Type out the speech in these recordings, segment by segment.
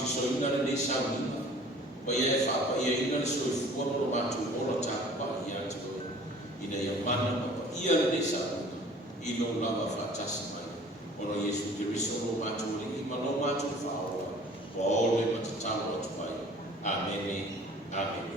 si so ina le sa ina. Pa ia fa pa ia ina le so fu mo ma tu ora ta pa ia tu. Ina ia mana pa ia le sa ina. Ino lava fa tasi mai. Ora Yesu Kiristo no ma tu le ma no ma tu fa ora. Wa ole ma tatalo atu pai. Amen. Amen.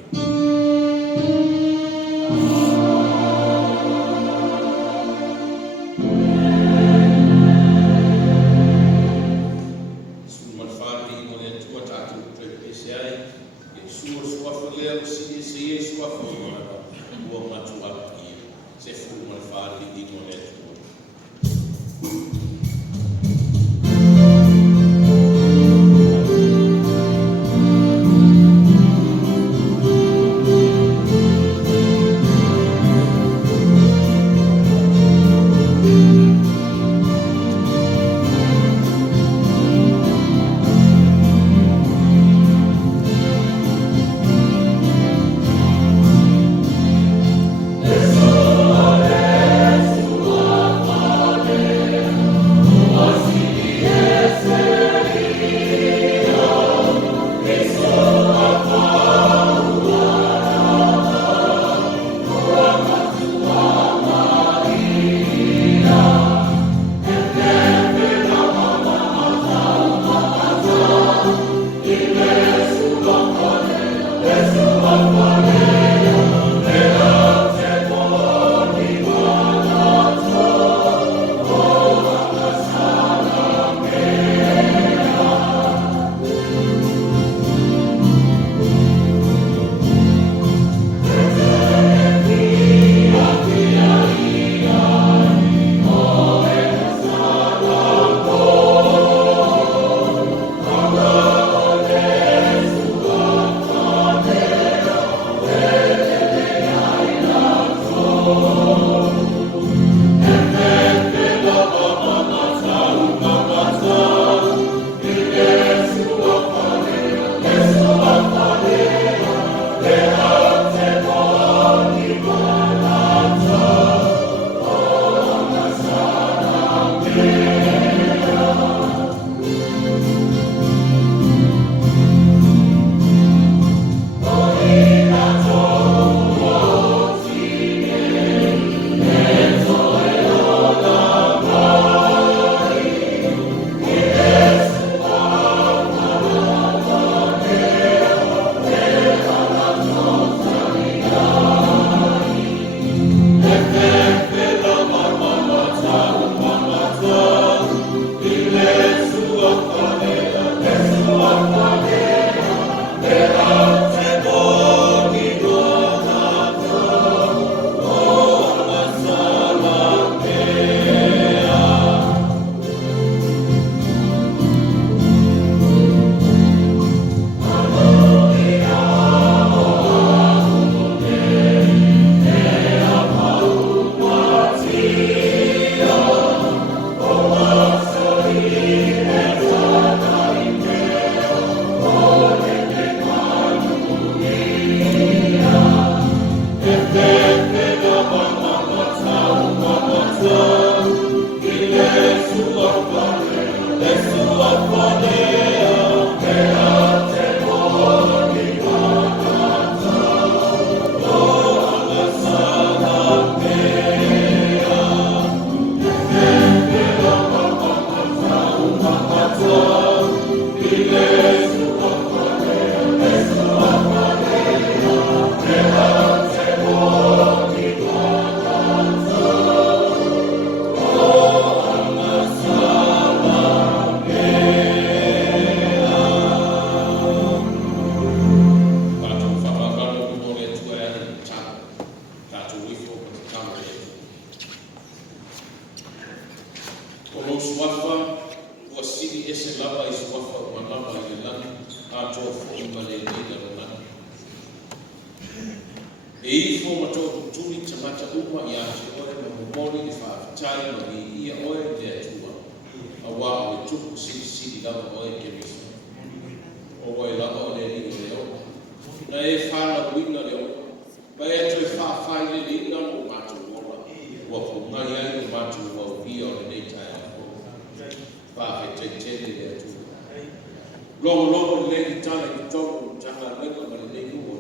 Lo longo le ki tala ki tomo tanga lenga ma le ku o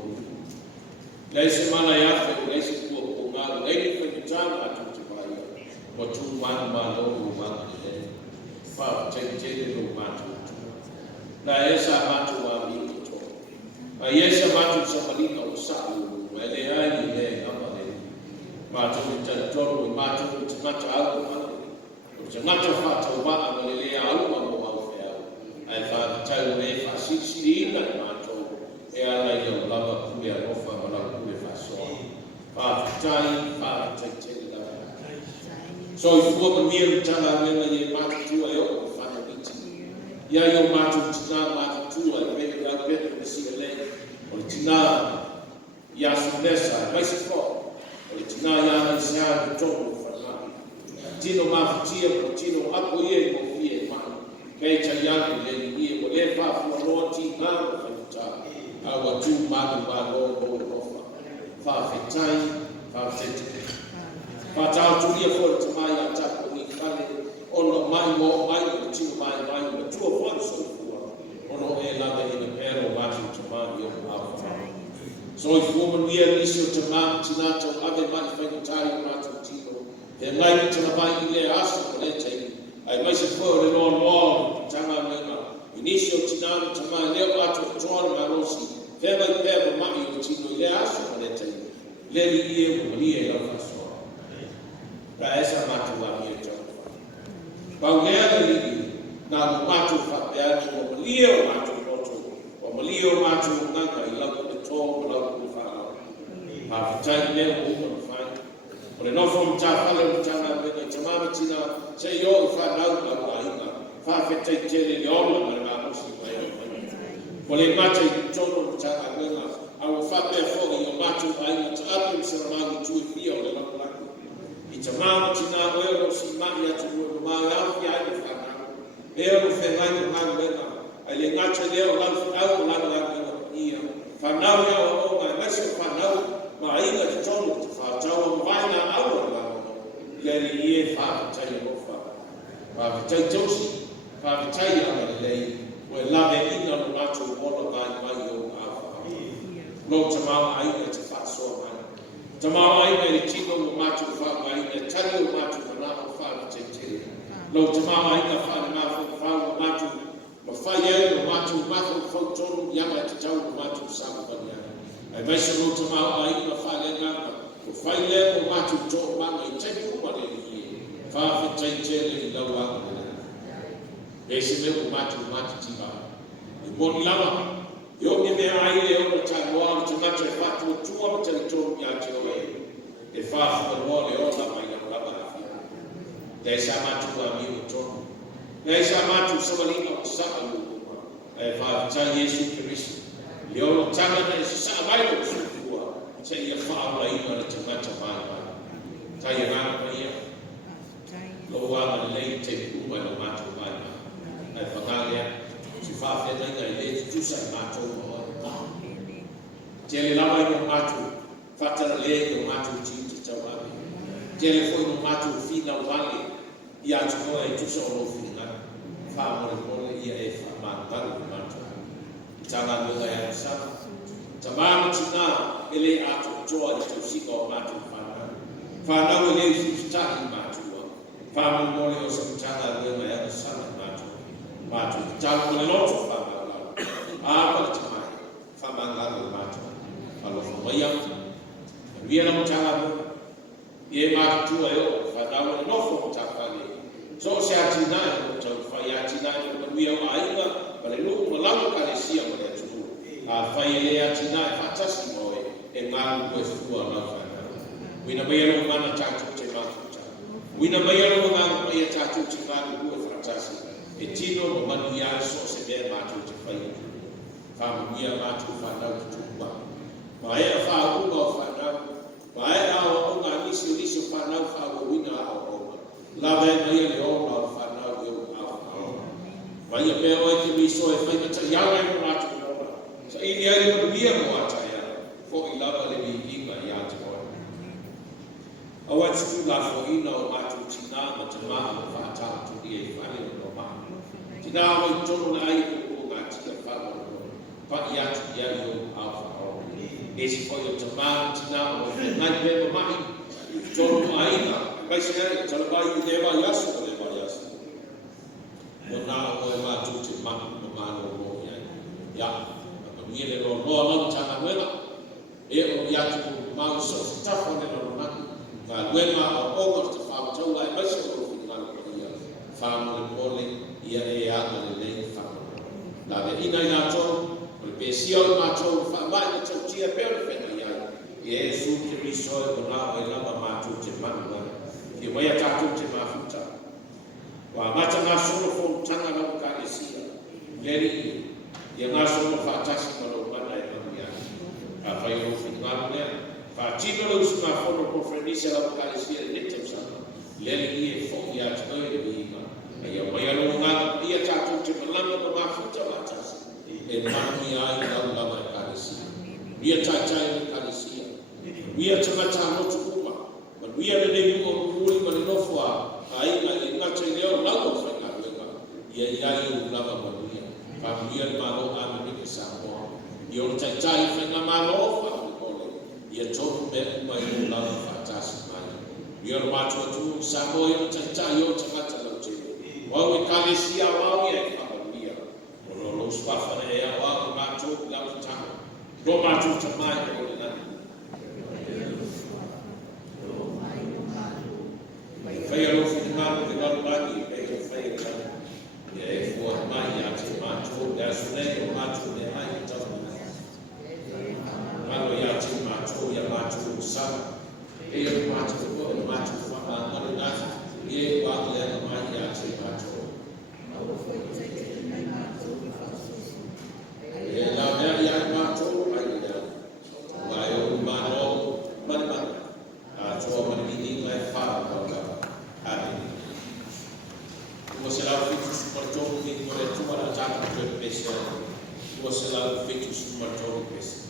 le se mana ya fe le se ku o nga le ki fe tanga atu te pai o tu man ma lo o ma le fa te lo ma tu na esa ma tu wa mi to ma esa ma tu sa ma ni o sa o le ai ni le nga ma tu te toro ma tu te mata au ma o te mata fa ta wa ma le au ma mo au fe au ai fa tau e fa si na ma tu e ala i o lava pu e no fa ma la pu e fa so fa tai fa te la so i fu ma mi tanga me na ye ma tu e o fa na biti ya yo ma tu ma tu e me la pe de si le o tina ya su desa mai si fo o tina ya ni sia de tomo fa na tino ma tia o tino apo ye mo fie ma ke cha ya le ni o le fa fu no ti na fa ta a wa tu ma lo fa fe tai fa te fa ta tu ye fo te mai ya ta ko ni ka le ono mai mo mai o tu mai o tu o fo so ono e la de ni pero ma tu te mai yo a so if woman we are issue to man to not to other man for the time not to tino the light to the body le aso ko le te ai mai se for the on all tama me ma initial to not to man le ato to ma rosi feva ma yo tino le aso ko le te le li e mo li e la faso pa esa ma tu wa mi to pa le li na ma tu fa ya mo li e ma tu o mo li o ma tu na ka i la ko to la ko fa pa fitai le o ko fa o le no fo ta fa le ta na me ta ma tina se yo fa na la ba ina fa fitai te le yo la ma na ko si pa yo o le ma te to no ta na me na a o fa pe fo yo ma tu ai na ta api se ma ni tu fi o le la ko i ta ma tina o yo si ma ya tu ma ya fi ai fa na le o fe na ni ma me na ai le ngata le o la au la ia fa na o ma ma se fa na ma ai ga tonu fa ta o vai na au la le ie fa ta yo fa fa ta tosi fa ta ya le o la ve ina no ma tu o no ga ma yo a fa no ta ma ai ga ta fa so ma ta ma ai ga ti no ma tu fa ma ai ga ta no ma tu na fa ta te no ta ma ai ga fa ma fa ma tu ma fa ye no ma tu ma fa tonu ya ma ta no ma tu sa ba ya ai vai se no ta ma ai ma fa le na o fa le no ma tu to ma mai te ku ma le ni fa fa te le la wa e se me ma tu ti ba e bon lava yo me me ai le o ta no tu ma te fa tu o te to ya te o e fa fa no le o la mai la ba de sa ma tu a mi o to ne sa ma tu so li o sa lu e fa ta Yesu Cristo le o ta na sa mai o su se ia fa ala i na te mata mai ta ia na ia lo wa ma le te ku ma no mata mai ai fa ka le si fa fe na le tu sa mata o te le la mai no mata fa ta le no mata ti te ta wa te le foi no mata fi na vale ia tu no e tu so lo fi na fa mo le ia e fa ma ta no mata ta na no ya sa tamam tina ele ato joa to siko matu fana wele fitani matu fama mole o sabutana le ma sana matu tangu le loto fama apa tamai fama ngalo matu alo moya viera mutanga ye matu ayo fana wele no fo mutafani so se atina to fa ya tina ko wiya aiga pale lu malango kale sia mo a fai le atina fatasi mo e malu ko fu na fa wina mai ro mana tatu te ma wina mai ro mana mai tatu te ma ko fatasi e tino mo manu ya so se be ma tu te fai fa mu ya ma tu fa na tu ba ma e fa ku ba fa na ma e a o nga ni si fa na fa ko wina a o la ve mai le o na fa na yo a ma ye pe o ke mi so e fa ta ya ga mo ma tu sa ini ai mo dia mo ata ya fo i lava le mi inga ya te o awa tu la fo ina o ma tu tina ma te ma fa ta tu dia i fa le no ma tina mo to na ai ko ga ti fa ia yo alfa o esi ko yo tamang tina o nai me mai tolu mai na vai se tolu mai de va yasu ko le va yasu yo na o e ma tu te ma no ya mi le no no tana wela e o ya tu ma so sta ko le no ma va wela o o te fa tau ai vai se ko finga ko ia fa mo le ia e a le fa la de ina ina to o le pesio ma to fa vai na to tia pe o le ia e su te riso e na o la ma tu te ma na e vai a ta tu te ma futa wa ma ta na so fo tanga na ka e sia leri ia nga so fa tasi ko lo ma na e ia a fa yo finga le fa tino lo su ma fo no frenisa la ka e sia le te sa leri e fo ia to e ia ia mai alo nga ia ta tu te malanga no ma futa matas e mami ai na la ma kalisi ia ta ta i kalisi ia ta mata no tu kuma ma ia le nei mo muri ma no fo ai na nga te leo la o fa na ia ia i la ma ia fa ia ma lo a me ke sa mo ia o ta ta i fa na ma lo fa ko le ia to me ma i la fa ta si mai ia ma tu sa mo ia ta ta ia ta mata wau kalesia wau ia kapalia o lo spafa e a wau macho la tama do macho tamai o le nani fai lo fina de la mani e fai ka e fo mai ia te macho da sune o macho de ai tama malo ia te macho ia macho sa e o macho fa ma le na e wa le mai ia te macho la mea ia macho ai ia vai o mano mana a to mani ni mai fa ka ai o se la fitu por todo ni por tu para ta por pesa o se la fitu por todo pesa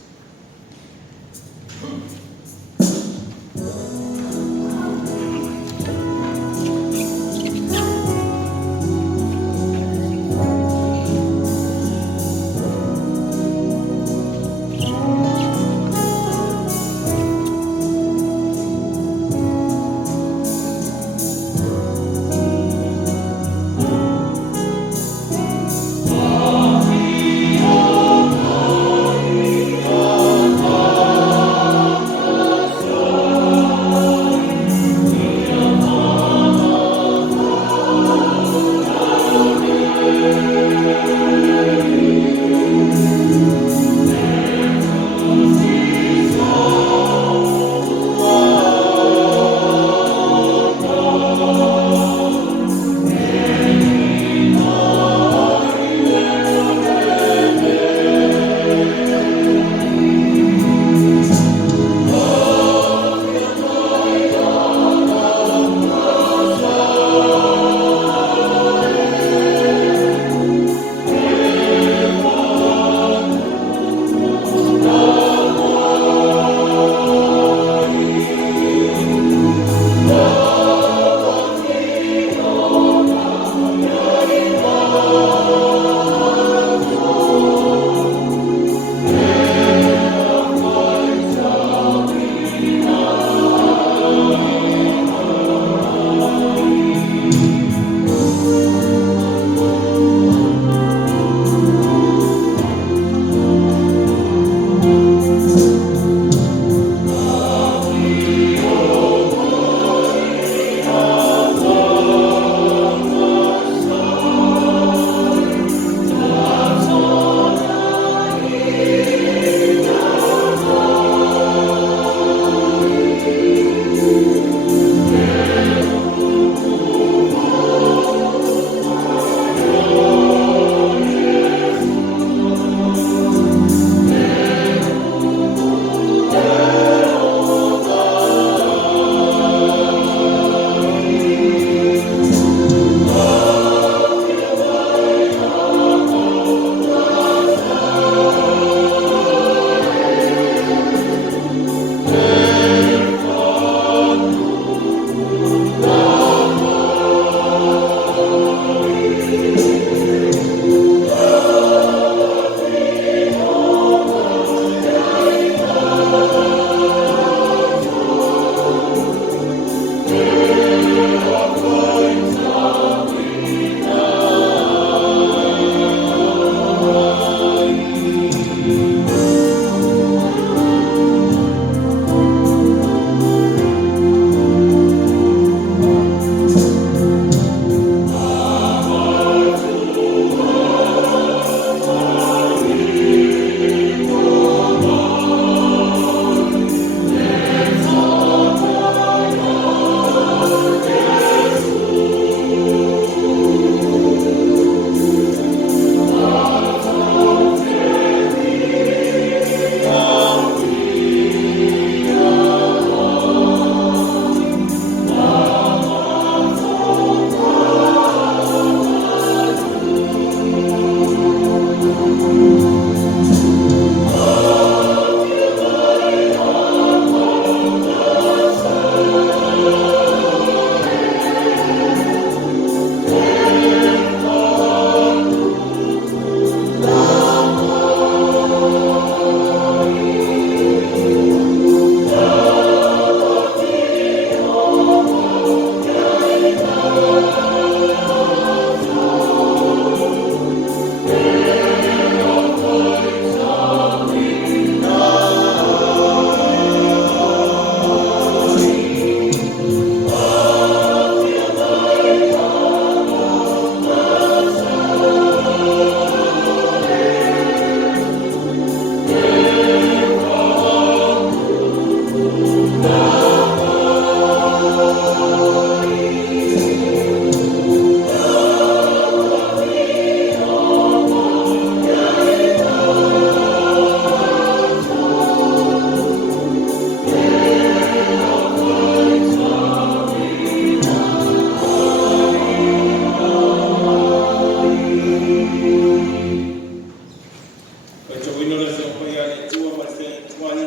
Ka te wino le whio pai ale tua mai whia tuai.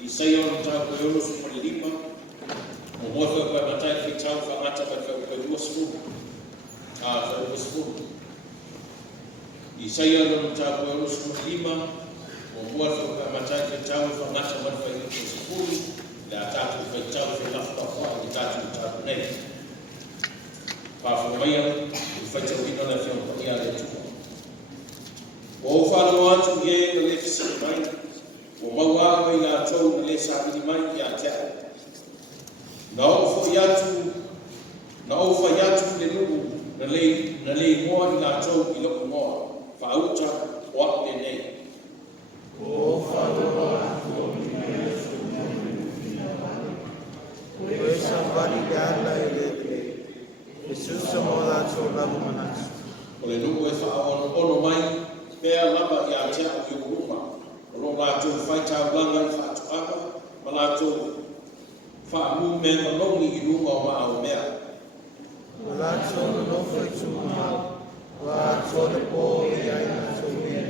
I saio na tau koe ono su pole lima. Mo mua whio pai matai whi tau whangata mai whio pai lua sifuru. Whio lua sifuru. I saio na tau koe ono su pole lima. Mo mua whio pai matai whi tau whangata mai whio lua sifuru. Le a tātou whi tau whi lafa wha i tātou tātou nei. Whawhamaia, i whaitau wino le whio pai ale tua. O whanau atu i e na le fisiri mai, o mauawa i la tau na le sāwini mai i a tea. Na ofa i atu le nuku na le ngoa i la tau i loko ngoa, whaauta o aku le nei. O whanau atu i me o e sa wari le ala i le e susa mo la tau lamu manatu. O le nuku e whaono mai, pea lava i a tea o i uruma. O lo lātou whaitau langa i whaatuaka, ma lātou whaamu me manongi i runga o maa o mea. O lātou na nofa i tūma, o lātou na pō i aina tō mea.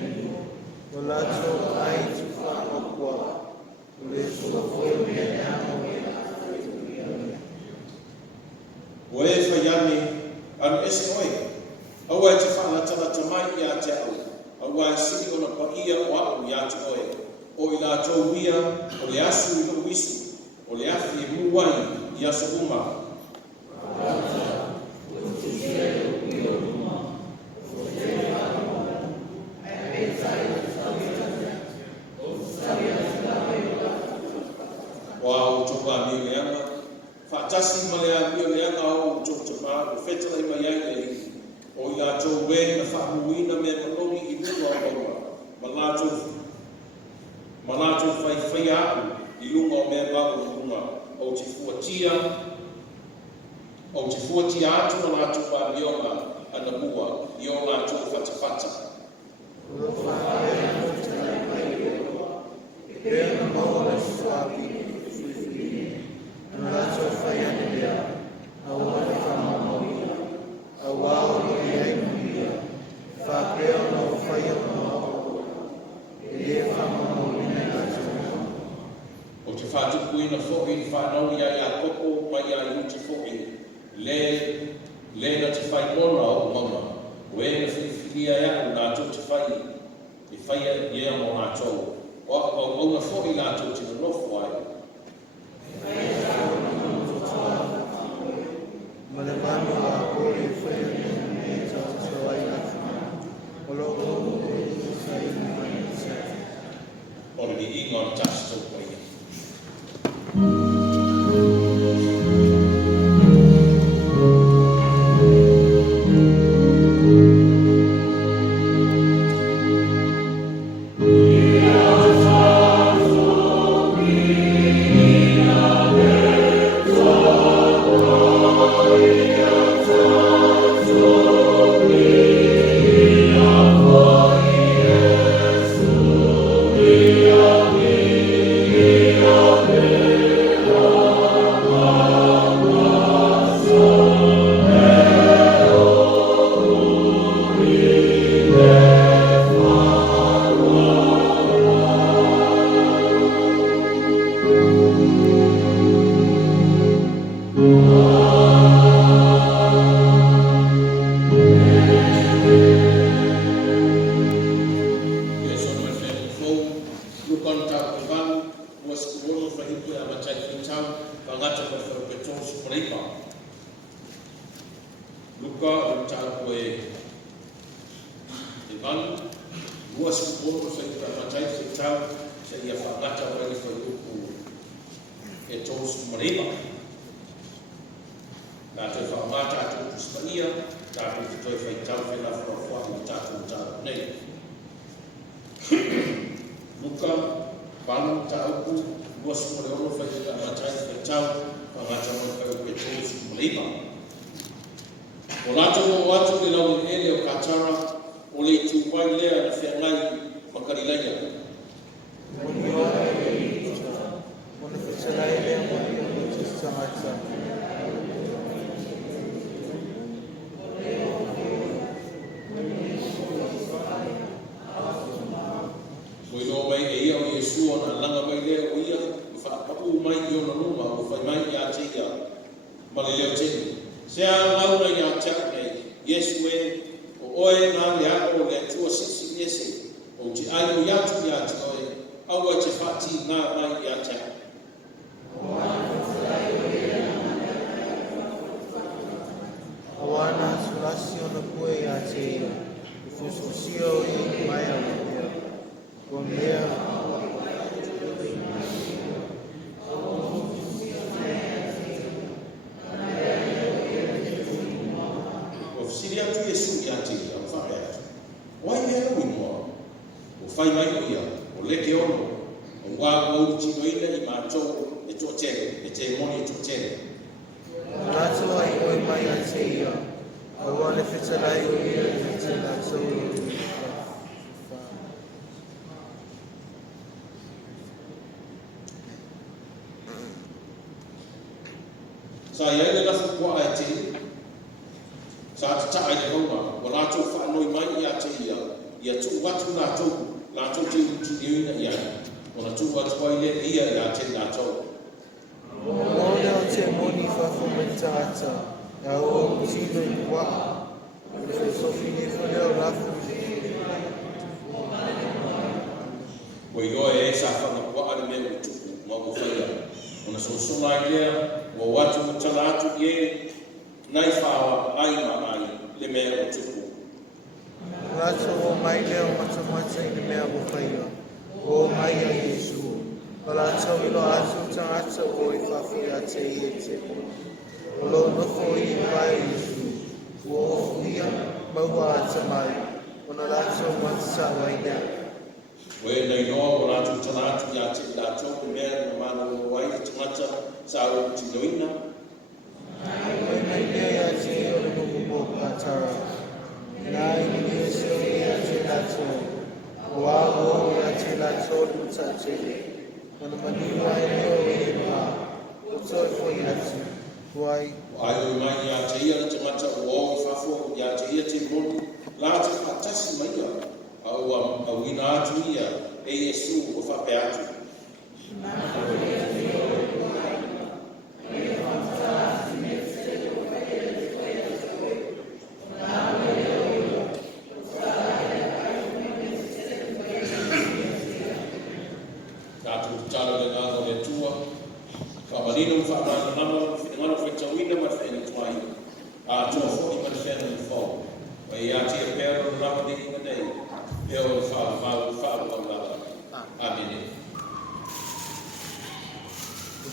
O lātou ai tu whanokua, o le sukoi mea amo e O e whaiane, anu ese oe, au e te whaanatana tamai i a te au. Au ai siri o na paia o aku i atu oe. O i la tau wia, o le asu i no wisu, o le afi e muwai i asa uma. O au toka mi leanga, whaatasi ma le a mi leanga o toka tapa, o whetala i mai ai le i. O i la tau we na whaamuina me manoni i lunga o maua. Ma lātou whai aku i lunga o mea bago i lunga o te fuatia atu na lātou whaamionga ana mua i o lātou whatawhata. o whaare o te nai mai o e pēna maua le suapi suifini. Ana lātou whai ane lea, a wane whamamaua, a wao i e aimuia, whapea no whai o no e e whamamaua i lātou. O te whātuku ina whoki i whanau ia i a koko mai a i uti whoki. Le na te whai kona o mama. O e na whiwhiria ea o nātou te whai. I whai e ea mo nātou. O na whoki nātou te nofu ai. Ma le manu a kore whai ane e tātou ai nātou. O loko e sai mai i sai. O le ni ingon tātou pai. Yesu ona langa mai lea o ia, fa papu mai i ona numa, o fai mai i a te ia, ma le leo teni. Sea launa i a te nei, Yesu e, o oe nā le ako o le atua sisi ese, o ti ai o iatu i a te oe, au a te whati ngā mai i a te ako. Awana sulasi ona kue i a te ia, fususio i mai a mea, o mea, Siri atu Yesu i ati ia, o whare atu. Wai mea ui moa, o whai mai o ia, o leke ono, o ngā ngau tino ina i mātou e tō tere, e te moni e tō tere. Rato ai oi mai a te ia, a wane whitarai o ia i te rato i Sa ia le lafu kua e te, sa te taa i te hauna, o lātou whanoi mai i a te ia tu watu lātou te uti iuina i ai, o na tu watu ai le ia i a te lātou. Mōna o te moni whawhu me tāta, a o tino i wā, o le sofi ni whaneo rafu. O i oe e sa whanga kua are mea o tuku, ma o whaia, o na sosona i lea, o watu o tala atu i e, nai whawa ai ma ai le mea o tuku. Rato o mai leo matamata i le mea o whaia, o mai a Yesu. O la tau ilo atu tangata o i whawhi a te i e te po. O lo nofo i mai a Yesu, o ofuia maua a te mai, o na rato matata wai nea. O e nei noa o lātou tala atu i a te lātou le mea na mana o wai e tamata sa o tinoina. O nei lea a te o le mungu mo patara. Nā i ni e se o a te lātou. O a o a te lātou luta te le. Mana maniwa e leo e mā. O toi fwoi atu. Wai. O ai o mai i a te ia le tamata o o whafo i a te ia te moni, la te whatasi mai ia. Au ina atu ia e Yesu o whape atu. Tātou tala le ngāno le tua, whamarino whamana nama, whinangana whetawina ma whena tuai, a tua whoni ma whena ni whau. Wai a tia pēra o rama ni inga nei, leo o whau au lava. Amen.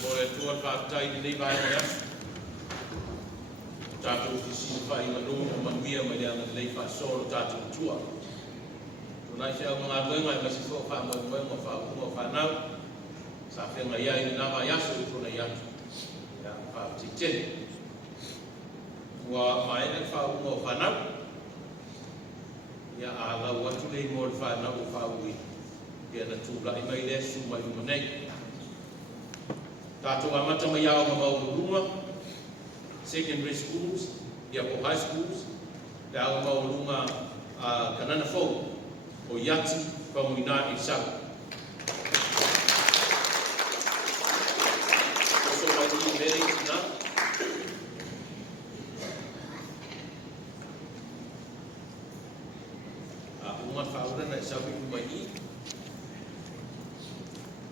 Mo e tua whātai ni nei vai mea. Tātou kisi whai manu o manuia mai leanga nei whasoro tātou tua. Nai se au mga wenga i masi fo wha mo wenga wha whanau. Sa whenga ia i nama yaso i tona iatu. Ia wha titene. Ua maene wha unga whanau. Ia a lau atu nei mo le whanau o wha ui. Ia na tūla i mai le su mai umanei. Tātou amata mai au ma maurunga. Secondary schools. Ia po high schools. Te au maurunga kanana fau. O Yati Pamuina i Sau. Oso mai i meri tina. Umat whaurana i Sau i mai i.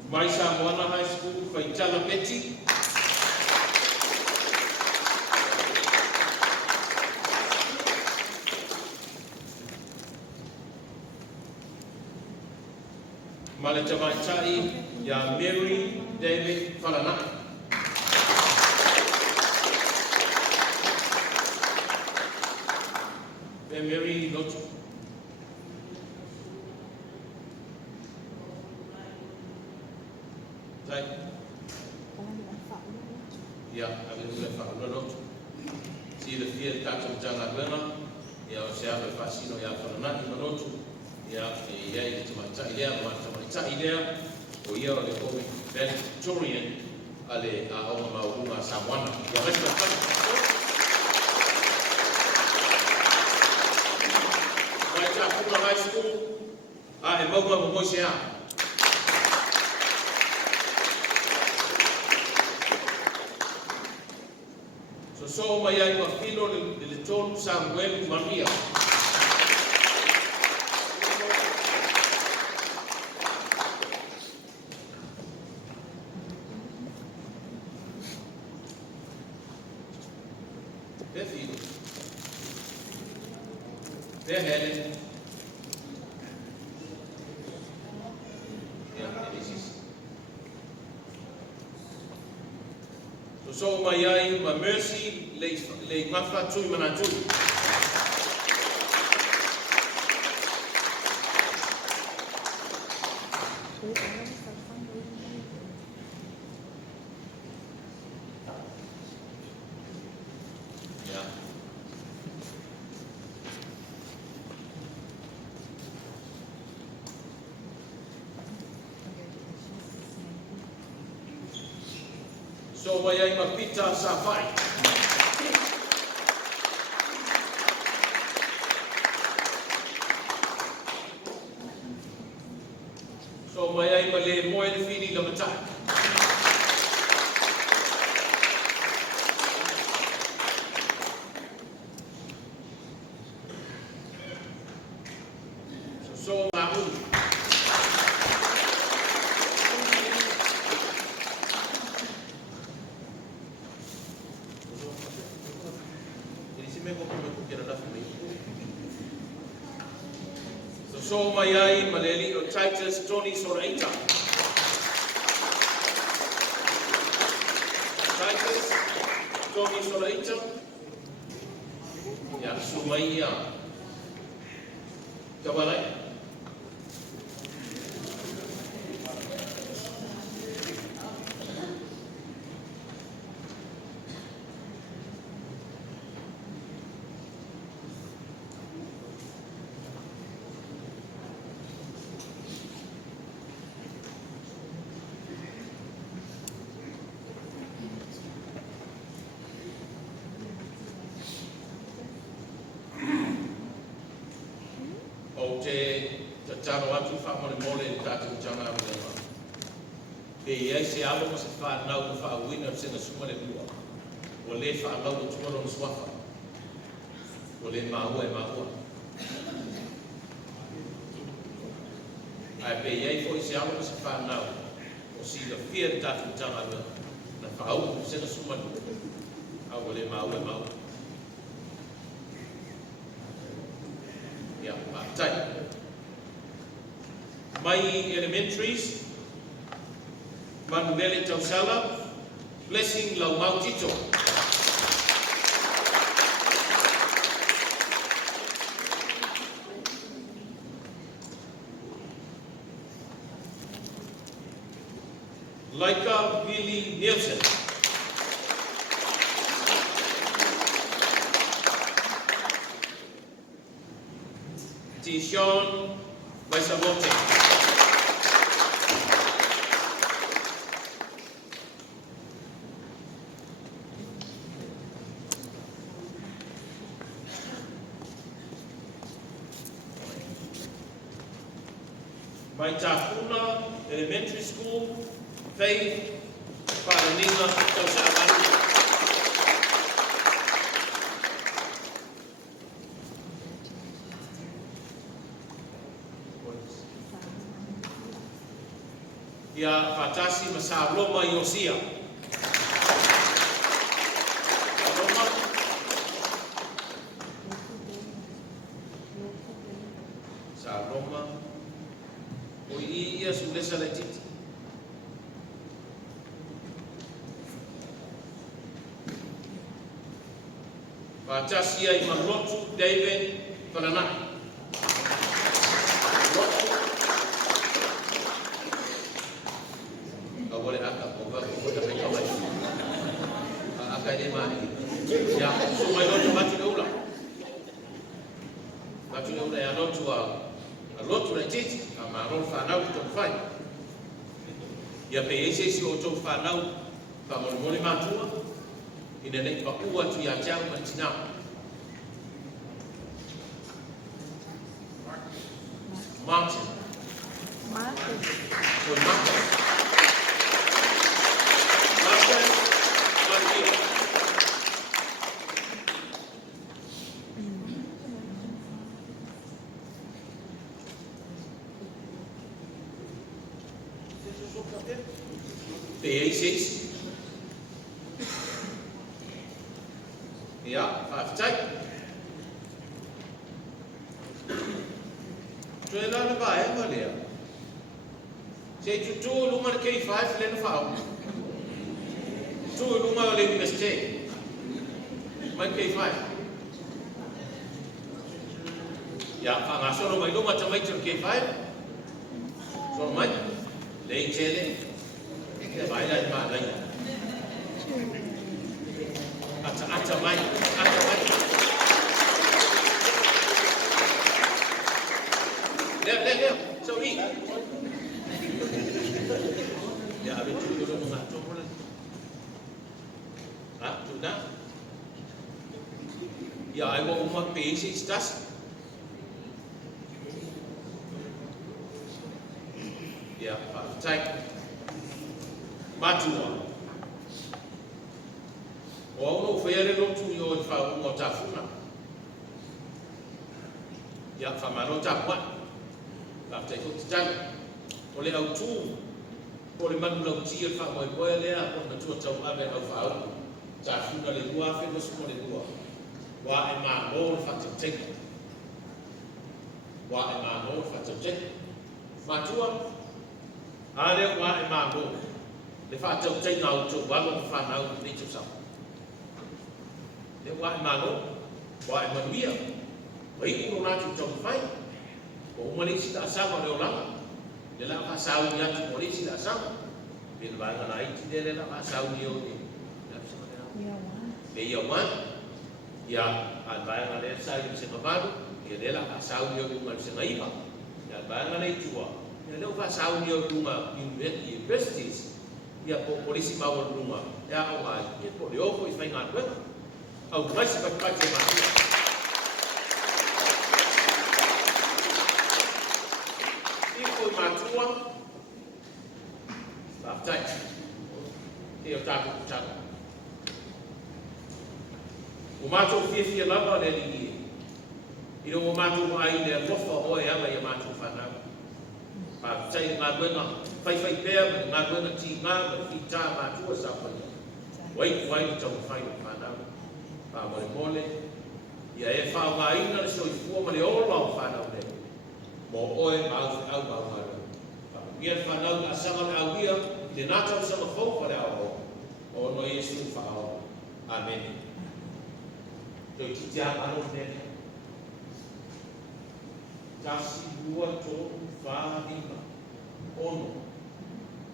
Mai Samoana High School, Whaitala Peti. Male Tamaitai, ya Mary David Falanai. Mary Lotu. Right? Yeah, I will do a Lotu. See the field catch of Janagana, ya Oceano Fasino, ya Falanai, Lotu. Ia i te tamaitai lea, ma tamaitai lea, o ia o le komi valedictorian a le aonga maurunga Samoana. Ia resta tatu. Mai Tāpuna High School, a e maunga mo moise a. So mai ai mafilo le tolu Samuel Maria. Pe filo. Pe Helen. So mai ai ma Mercy le mafa tui mana tui. Yeah. So mai ai ma Peter Safai. So mai ai ma le moe le fili la matai. So ma So mai ai ma le li o Titus Tony Soraita. Titus Tony Soraita. Ya Sumaya. Kabalai. O te taro atu whamone mole i tātou tanga o le maa. E iai se alo ma se whanau ma whauina o sena suma le lua. O le whanau o tuaro na swafa. O le mahua e mahua. Ai pe iai fo i se alo ma se whanau. O si la fia le tātou tanga na whau o sena suma lua. Au o le mahua e mahua. Tai. Mai elementaries, Manuele Tausala, Blessing Lau Mautito. Laika Billy Nielsen. Tishon Baisamote. Maitapuna Elementary School, Faith Paranina Tosabani. Ya Fatasi Masaloma Yosia. Saloma. Saloma. O ia sulesa le titi. Fatasi ai Malotu David Paranai. Ya, so my Lord, Batuleula. Batuleula, I know to a lot to it, and my own fan out to find. Ya PAC auto fan out from Monimatua in the next Papua to Yajam Matina. Martin. So Martin. Pe ei seis. Ia, whaafitai. Tue lana va e ma lea. Se tu lunga le K5 le na whao. Tu lunga le university. Mai K5. Ia, whangasoro mai lunga ta mai tu K5. So mai. Le chele. Le vai la ma lai. Ata mai. Le. So ni. Ya, habis tu dulu nak coba. Ah, tu dah. Ya, I mau umat PhD stas. Ya, Pak Cai. Matua. O no fere no tu yo fa umo tafuna. Ya, fa mano tapwa. After you stand, ole au tu, ole manu lau tia fa moi boe lea, ona tua tau abe au fa au. Tafuna le lua, fe no sumo le lua. Wa e ma no fa te teke. Wa e ma no fa te teke. Matua, ale wa e ma no. Le fa te teke ngau tu, walo fa nau ni tu sa. Le wa e ma no, wa e manuia. Wa iku no natu tau fai. O polisi tak sama le orang. Dia nak pasau dia tu polisi tak sama. Bila bang lain dia nak pasau dia ni. Dia wan. Ya, bang ada saya bisa kembali. Dia nak pasau dia rumah bisa ngaiba. Ya bang ada tua. Dia nak pasau dia rumah universities. Ya polisi bawa rumah. Ya awal. Dia boleh apa isai ngatwe. Au masih pakai macam matua after e taku taku o mato fia lava le li iro o mato ai le fofa o e ava e mato fana pa tai nga buena fai pe nga buena ti nga fita matua sa pa wai to fai fana pa mole ia e fa mai na so i fu ma le o lo fana le mo oe au ia whanau a sanga au ia, le nātau sanga whau pare au o no Yesu whao. Amen. Tau ki tia aro nene. Tasi lua tōru whārima. Ono.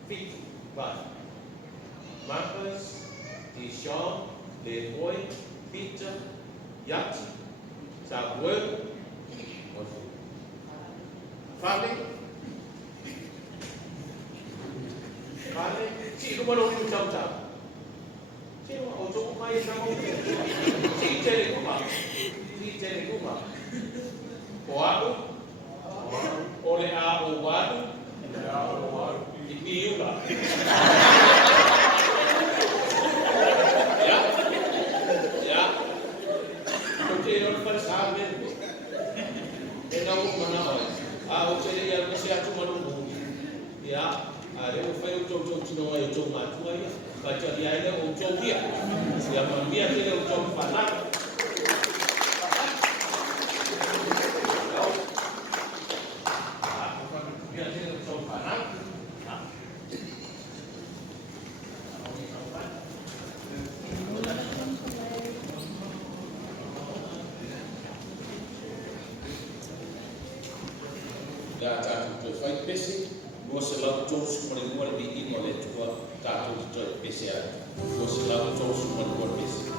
Fitu. Vai. Marcus, Tishon, Leroy, Peter, Yati, Samuel, Osu. Fale. Vale, si rumah lo ni jam-jam. Si rumah ojo mai sama ojo. Si cari rumah. Koalu, oleh aku baru, ini juga. Ya. Ojo yang persahabat. Enam mana orang? Ojo yang masih aku menunggu. Ya. Ada upaya untuk cuma untuk matua ya, baca dia ada untuk dia, siapa dia tidak untuk panas. Dia tidak untuk panas. Dah tak terfight basic. Gua selalu terus mendengar di email itu tak terus PCR. Gua selalu terus mendengar PCR.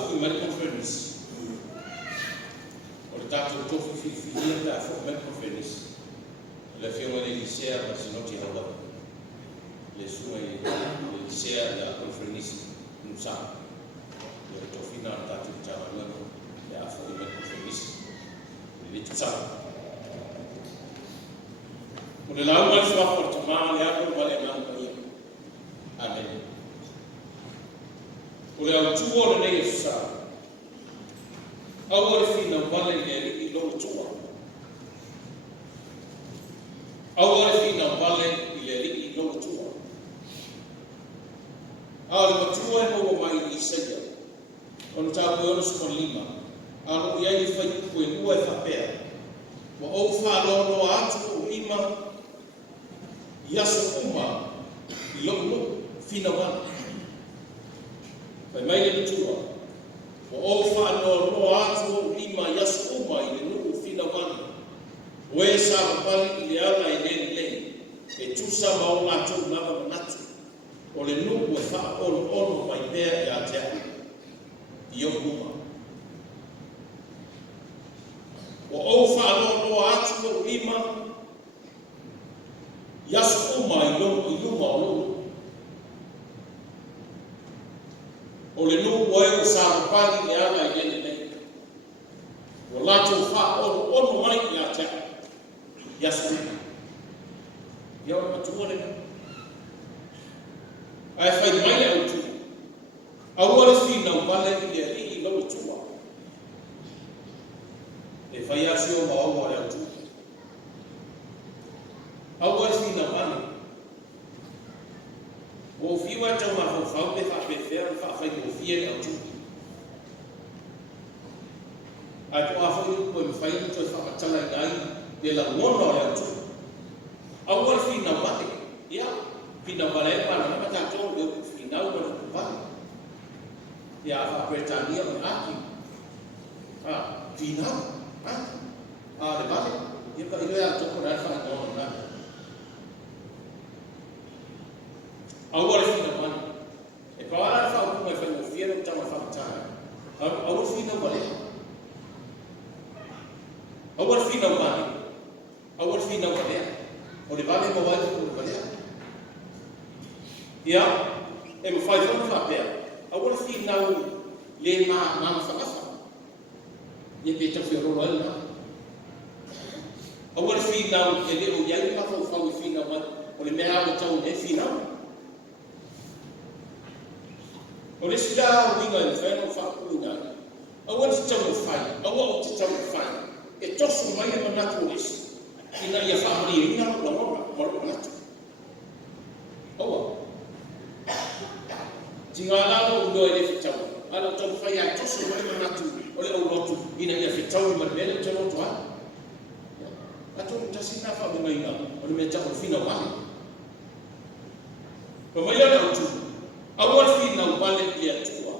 Fuku Med Conference. O le tātou tofi whiwhia tā Fuku Med Conference. Le whiunga le share ma sinoti hawa. Le sunga le share la conference nusa. Le tofi na tātou tāma lano. Le Fuku Med Conference. Le tusa. O le lau mai swa por tama le ako wale nang mai. Amen. O le au tua le nei sa. Au le fina wale le i lo tua. Au le fina wale le i lo tua. Au le tua no mai i seja. On ta ko ono sko lima. Alo ia i fai ku e ua fa pea. Wa o fa lo no atu lima. Yaso uma i lo fina wale. Pai mai le tua. O whanau no atu lima yasu uma i le nuku whina wani. O e sa mapali i le ala i le. E tusa mao atu nama manatu. O le nuku e wha ono mai pēr i a te aku. I o uma. O whanau no atu lima yasu uma i luma o luma. O le nu o e o sa pali le ala i ele nei. O lato wha ono mai i a te yasu. Ia o matua le. Ai whai mai au tu. Au ale whina o wale i le ri i lau tua. E whai asio ma au ale au tu. Au ale whina wale. O fiwa tau ma ho fau pe fa pe fer fa fa ko fie au tu. Ai ko a foi ko me fai to fa tala ngai de la mono au tu. Au wa fi na mate. Ya, fi na vale pa na ta to de fi na ko pa. Ya fa Britania on aki. Fi na. De vale. Ia ka ia to ko na fa no na. Awal fina man. E pa ara fa ku mai fa o fiero tama fa tana. Awal fina wale. Awal fina wale. Awal fina wale. O le vale mo wale ko wale. Ya, e mo fai fa pe. Awal fina le ma fa fa. Ye pe ta fiero wala. Awal fina e le o ya ma fa fina man. O le mea o tau e fina. O le sida winga i whaino whakuina. Awa te tamu whai, awa o te tamu whai. E tosu mai e manatu o esi. Ina ia whamari e ina la mora, mora manatu. Awa. Tinga alalo uno e le whitamu. Ala tamu whai a tosu mai manatu o le au lotu. Ina ia whitamu i manmele te lotu a. Ato tasina whamunga ina. O le me tamu whina wale. Pa mai lana utu. Awa fina wale i atua.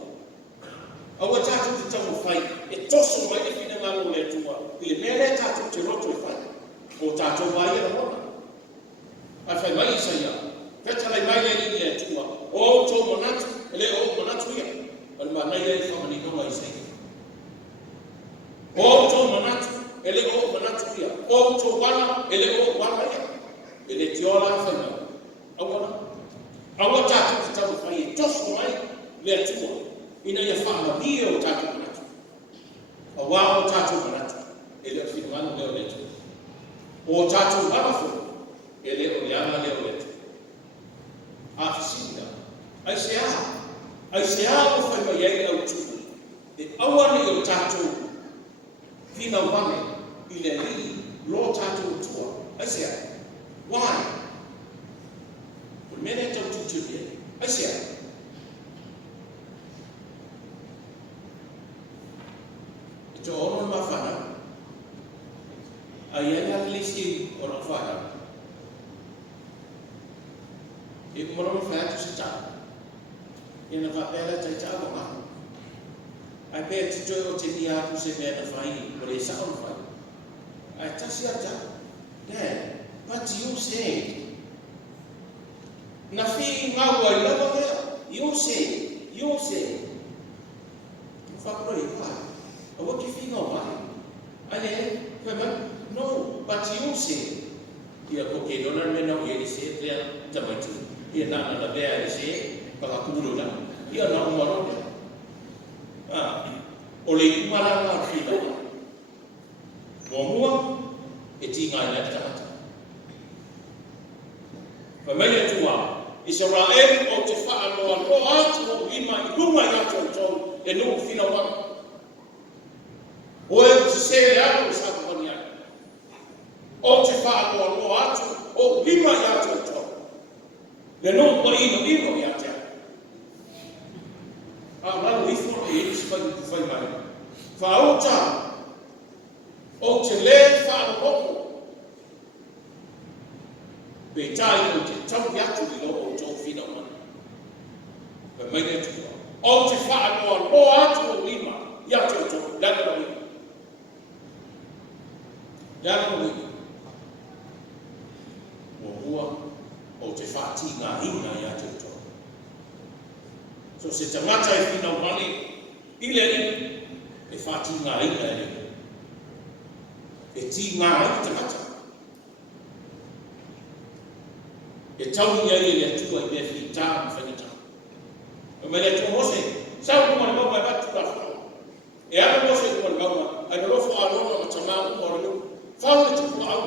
Awa tatu te tamu whai. E tosu mai e fina ngalo le atua. I le mele tatu te roto e whai. O tatu mai e na mona. A whai mai isa ia. Petalai mai le atua. O tō manatu. Ele o manatu ia. Wale ma nai le whamani noa isa ia. O tō manatu. Ele o manatu ia. O tō wana. Ele o wana ia. Ele te ola whai mai. Awa na. Awa tatu te tamu whai e tosu mai le atua. Ina ia whamahia o tatu manatu. A wā o tatu manatu. E leo whinuanu leo le atua. O tatu marafu. E leo le ana leo le atua. A whisinga. Ai se a. Ai se a o whai mai ei au tu. E awane o tatu. Whina wane. I le li. Lo tatu tua. Ai se a. Why? Mene tau tuturia. Asia. Ito ono mafana. Ayana listi ono fana. E kumoro fana tu sita. Ina fa pera tai ta ma. Ai pe tito o te dia tu se mena fai, o le sa on fai. Ai tasia ta. Dad, what do you say? Na fi ngau ai lava mea. you say. Fakro ikwa. What if you know why? No, but you say. Ia koke dona mena o ia se trea tamati. Ia na na bea se pakakulo na. Ia na umaro. Ole kumala na fila. Moa e tinga na tamata. Família tua, Israel o te whaanoa no atu o ima I runga I atu tau e no whina wanga. O e te se rea o sa kawani ai. O te whaanoa no atu o ima I atu tau. Le no ko ino I atu. Rano ifo e isi whai ku whai mai. Whaota o te le whaanoa Pe tai o te tau atu I lo o tau whina mana. Pe maile tua. O te whaanoa no atu o lima I atu o tau. Lana o lima. Lana o lima. Mo hua o te whaati ngā ina I atu o tau. So se tangata e whina mana I le e whaati ngā ina e le. E ti ngā ina tangata. E tau ni ai le tua I me whita I whanita. O me le tua mose, sau kuma ni maua e batu la whao. E ana mose kuma ni maua, ai me rofo a lona ma tamau kuma ni maua. Whao le tuku au.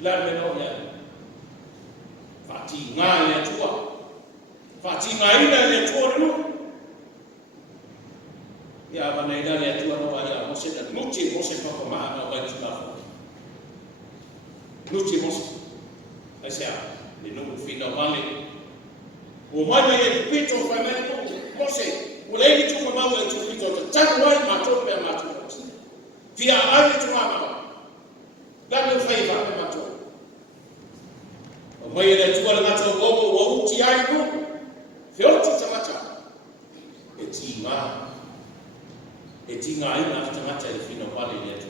La me no ya. Whati ngā le tua. Whati ngā ina le tua ni maua. Ia wana ina le tua no ia mose na nuti mose papa maa na wai tuna whao. Nuti mose. Asia, le no fina vale. O mai mai e pito fa mai no mose. O le ni tu mau e tu pito ta tanu ai ma to pe ma to. Via ai tu mama. La me fai va ma to. O mai le tu le ma to o uti ai no. Fio tu tamata. E tinga ai na tamata e fina vale le tu.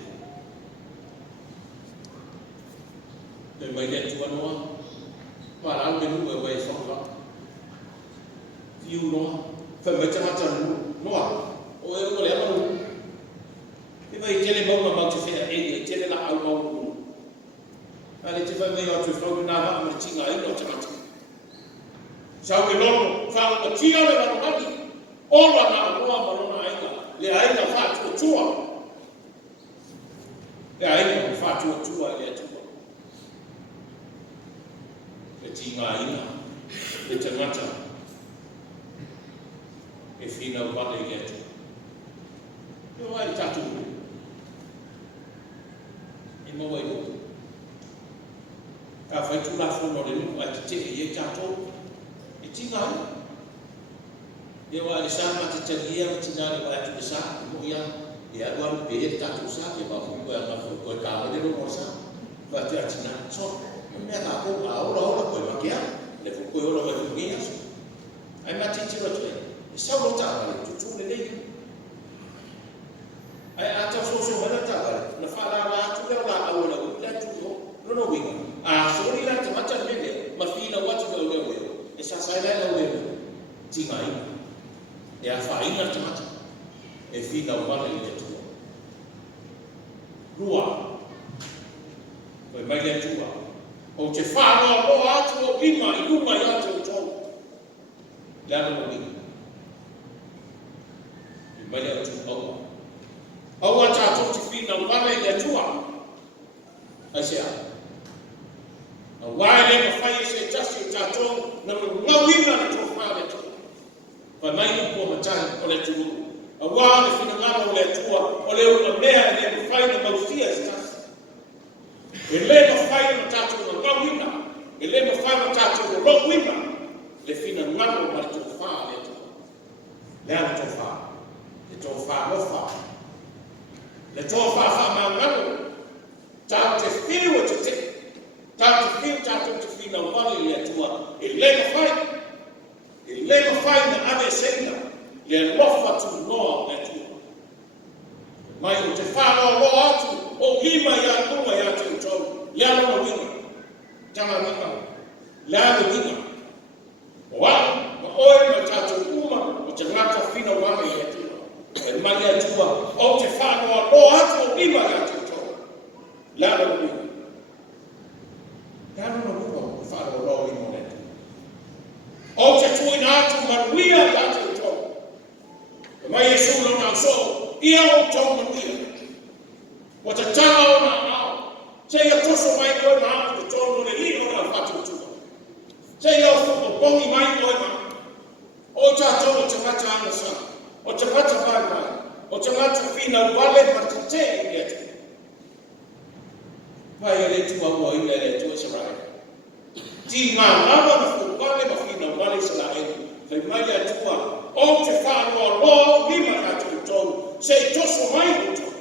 Le mai le tu no. Para al menu e vai só Fiu no, fa meta mata no. O e o le amo. E vai tele mau ma te fea e tele la au mau. Ale te vai mai o te fau na va ma tinga ai no te mata. Sau ke no fa o tia le va mati. O la na no ma no ai le ai na fa tu tua. Le ai na fa tu tua le tu. E tinga ina, e tangata, e whina wale i etu. E wai tatu, e maua i muku. Ka whai tūla whono le nuku ai te te e tatou, e tinga ina. E wai le sāma te tangia, tinare wai atu le sā, e mo ia, e aduaru pe e tatou sā, e wapu koe a ngawhu koe ka wale no mo sā. Wai te atina, so, mea ka kou a ora koe makea, le koe ora koe kungia so. Ai mati tira tue, e sau ta wale, tutu le nei. Ai ata so hana ta wale, na whala la atu leo la au la ula tu no winga. A sori la te mata mele, ma fina watu leo leo. E sa sai leo leo. Tinga ina. E a whainga te mata. E fina wale i le tua. Rua. Koe mai le tua. O te whānoa mo atu o ima I runga I atu o tau. Lana mo winga. I mai le atu aua. Aua tātou te whina wale le tua. Ai se a. A wae le ma whai se tasi tātou na ngawina le tō whā le tua. Whai mai na kua matai o le tua. A wae le whina ngana o le tua o le una mea le ma whai na mausia se tasi. E le ma whai na tātou na ngawina, e le ma whai na tātou na rongwina, le whina ngano ma le tō whā le tua. Le ana tō whā, le tō whā no whā. Le tō whā whā ma ngano, tāu te whiu o te te, tāu te whiu tātou te whina wale le tua, e le ma whai na ane seina, le lofa tu noa le tua. Mai o te whānoa lo atu, o hima I atunga I atu I tau, le ano winga, tanga winga, le ano winga. O Wala, ma oe ma tātou uma, o te ngata whina wale i atua. E mai atua, o te whānoa lo atu o ima i atua tō. Lāra ui. Lāra na upa o whānoa lo ima o netu. O te tuina atu manuia i atua tō. E mai e sūlo nā so, ia o tō manuia. O te tanga o nā ao. Se ia toso mai koe ma au te tōno le lino nā whatu tua. Se ia o pongi mai koe ma. O tātou o te ngata ana sa. O te ngata vai mai. O te ngata whina wale ma te te i atu. Vai e le tua ua i le tua sa rai. Ti ngā lava na whukale ma whina wale sa la eku. Kei mai atua. O te whānoa lo lima atu tōu. Se toso mai o tōu.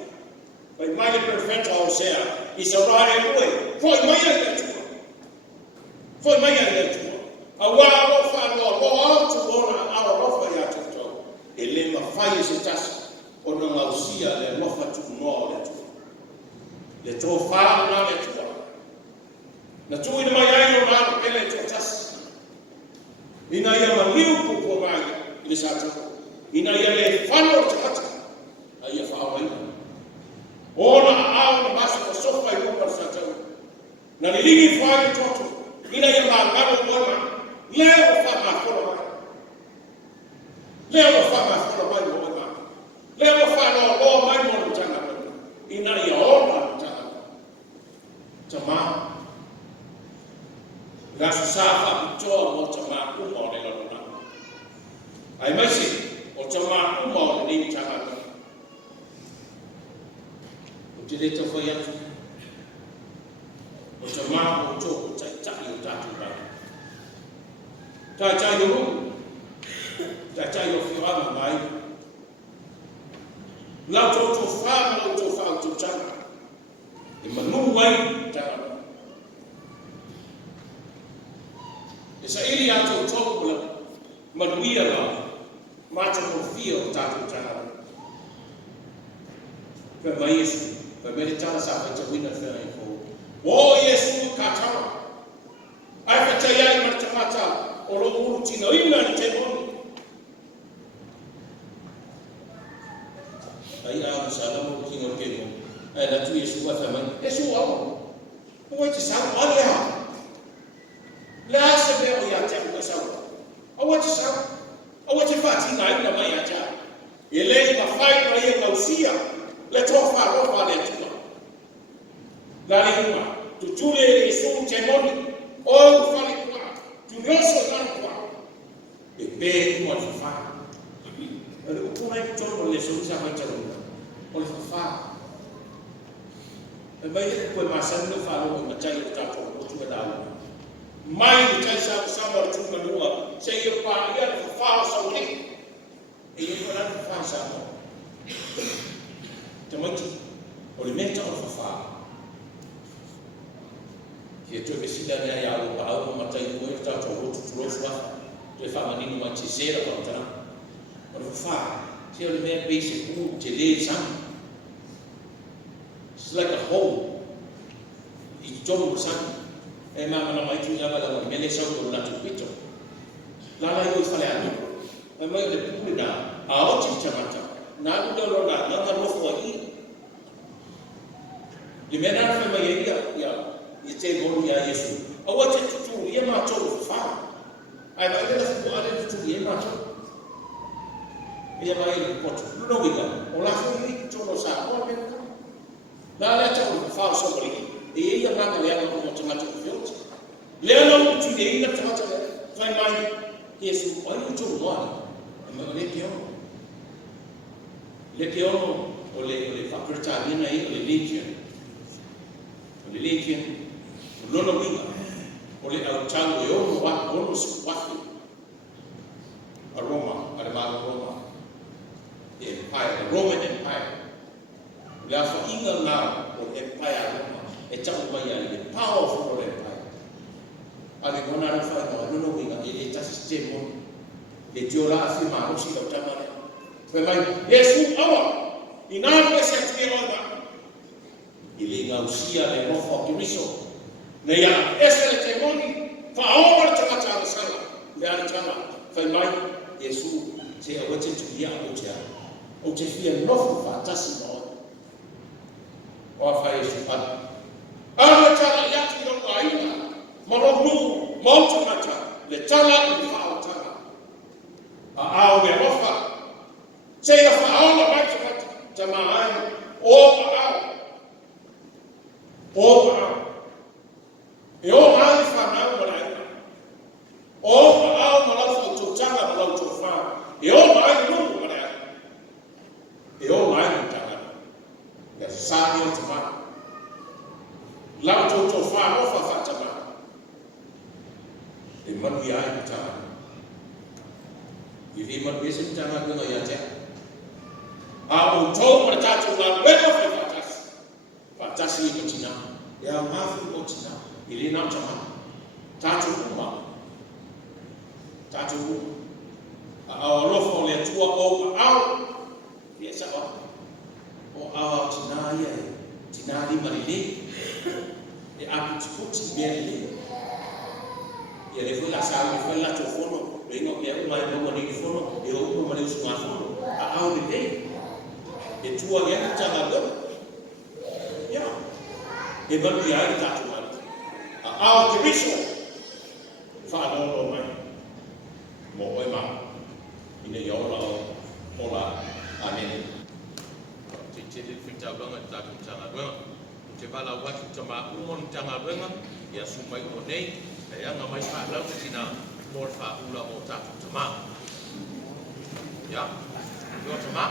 Kei mai le perfecta o sea. I sa rai e ue. Foi mai a le tua. Foi mai a le tua. A wā rofa no lo atu ona a rofa i atu tō. E le mawhai se tasi. O na ngausia le rofa tu noa le tua. Le tō whāo na le tua. Na tui na mai ai o nā pele tō tasi. Ina ia mariu kupo mai i le sātua. Ina ia le whano te hata. A ia whāo ai. Ona ao na masu ka sofa i kupa sātua. Na li lingi whai tōtu. Ina ia mā ngaro kona. Leo whama whora mai. Leo whama whora mai mo mai. Leo whano lo mai mo tanga mai. Ina ia ona tanga. Ta mā. Rasu sāwha pitoa mo ta mā kuma o le lorona. Ai maisi, o ta mā kuma o le ni tanga mai. O te reta whai atu. O ta mā o tōku tai tai o tātu rai. Tai tai o rungu. Tai tai o whiwama mai. Lau tō whāma lau tō whāu tō tanga. E manu wai tanga. E sa iri ato tōku la manuia la. Mata ko whia o tātou tanga. Ka mai Yesu. Ka meri tanga sa whai ta wina whena i ko. O Yesu ka tama. Ai whata iai marta mata. O lo uru tino ina ni te moni. Ai au salamo kino kemo. Ai na tu Yesu wa tamai. Yesu au. O te sa ale ha. La se be o ya te ko sa. O te sa. O te fati na ina mai aja. Ele ma fai na ia nausia. Le tofa rofa le tu. La lingua. Tu tule Yesu te moni. O fali kwa. Tu roso na kwa. E be mo te fa. Ale o kuna i tono le so sa mai tau. O le fa. E mai e koe masan no fa lo ma tai o tato o tu da. Mai ni tai sa sa mo tu ma lua. Se ia pa ia fa sa o le. E ia ko na fa sa mo. Te mai o le meta o fa. Ia tu e sida ne ia o pa o ma tai ko e tato o tu trofa. Te fa manino ma te zera pa tana. O le fa. Te o le mea basic ku te le sang. It's like a hole. I tomo sang. E mana mai tu lava la mele sa o na tu pito. La la yo fale anu. E mai le pule na a o ti chamata. Na du do na na no fo i. Di mena fa mai ia i te bolu ia Yesu. O wa te tutu ia ma to fa. Ai vai le fu ale tutu ia ma to. Ia mai le poto. No wiga. O la fu i to no sa o me. La le ta o fa so boli. E ia ngata le ana mo tanga tu fiot. Le ana tu le ina tanga le. Vai mai Yesu ai tu no. Ma le ke o. Le ke o le facultà ina i le legion. Le legion. Lo no winga. O le au tango e o wa o su watu. A Roma, a Roma. The Empire, the Roman Empire. La fa inga na o Empire Roma. E tau mai ai the powerful Empire. Ale kona ra fa no no winga e ta sistema. Le tiola afi ma o si o tamare. Pe mai Yesu awa. Ina pe se tue ona. Ile nga usia le no fa turiso. Ne ya ese le temoni fa ora te mata sala. le ala tama fai mai Yesu se a wate tu ia o te fia nofu fatasi mo o fa Yesu pa ala tala ya ti no aina mo lu mo tama le tala ni fa o tama a me rofa se ia fa o la mai tama ai o e o mai fa na o la o ma la fa to tanga ma la to fa e o mai no ma la e o mai tanga ya sa ni o tama la to fa o fa tama e ma bi ai tama e ma bi se tama ko ya te a o to ma ta to na we fa fatasi ko tina ya mafu ko tina ile na tama tatu kuma a rofo le tua o au ye sa o au tina di marile e a tuti belle ye le fu la sa mi fu la to fono le no ye ma no ni fono e o ma le su ma fono a au de e tua ye tanga do ya e va di ai tatu ma a au di biso fa no mai mo oi ma ina yo la ola amen te te fita banga ta tanga banga te bala watu tama umon tanga banga ya sumai o nei ya nga mai fa la tina mor fa ula o ta tama ya yo tama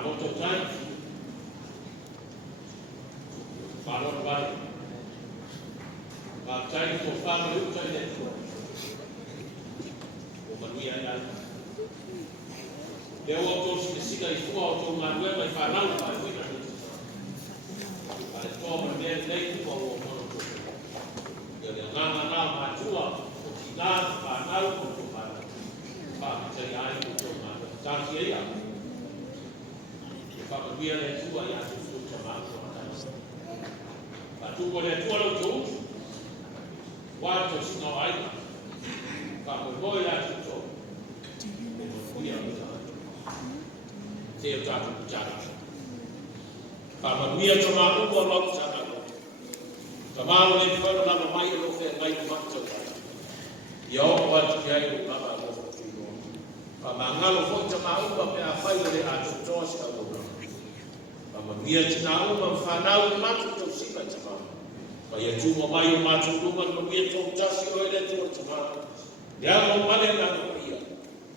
Maloto time. Maloto bari. Time for family time. Manuia ya. Leo autos nisika ifua auto manuia mai farau mai wina. Ale toma nei kwa uono. Ya nganga na matua ukinan panau kutupan. Pak cari air kutupan. Cari ya. Pak dia le tua ya tu sama. Pak tu boleh tua lo tu. Watu sino ai. Pak boleh ya tu. Saya tak bicara. Kalau dia cuma umur lok sana, kalau lebih pada nama mai lo fe mai macam mana? Ya awak dia itu nama lo fe. Kalau ngalo fe cuma umur pe apa yang dia atur terus kalau. Kalau dia cuma umur fanau macam tu sih macam. Kalau cuma mai macam tu kan dia tu jasi oleh tu cuma. Dia mau balik lagi dia.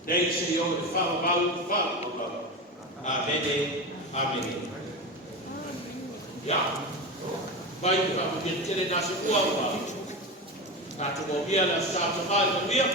Dia sih yang faham faham. Amen. Amen. Ya. Baik Pak Menteri nasi uang Pak. Kata mobil dah start sekali mobil.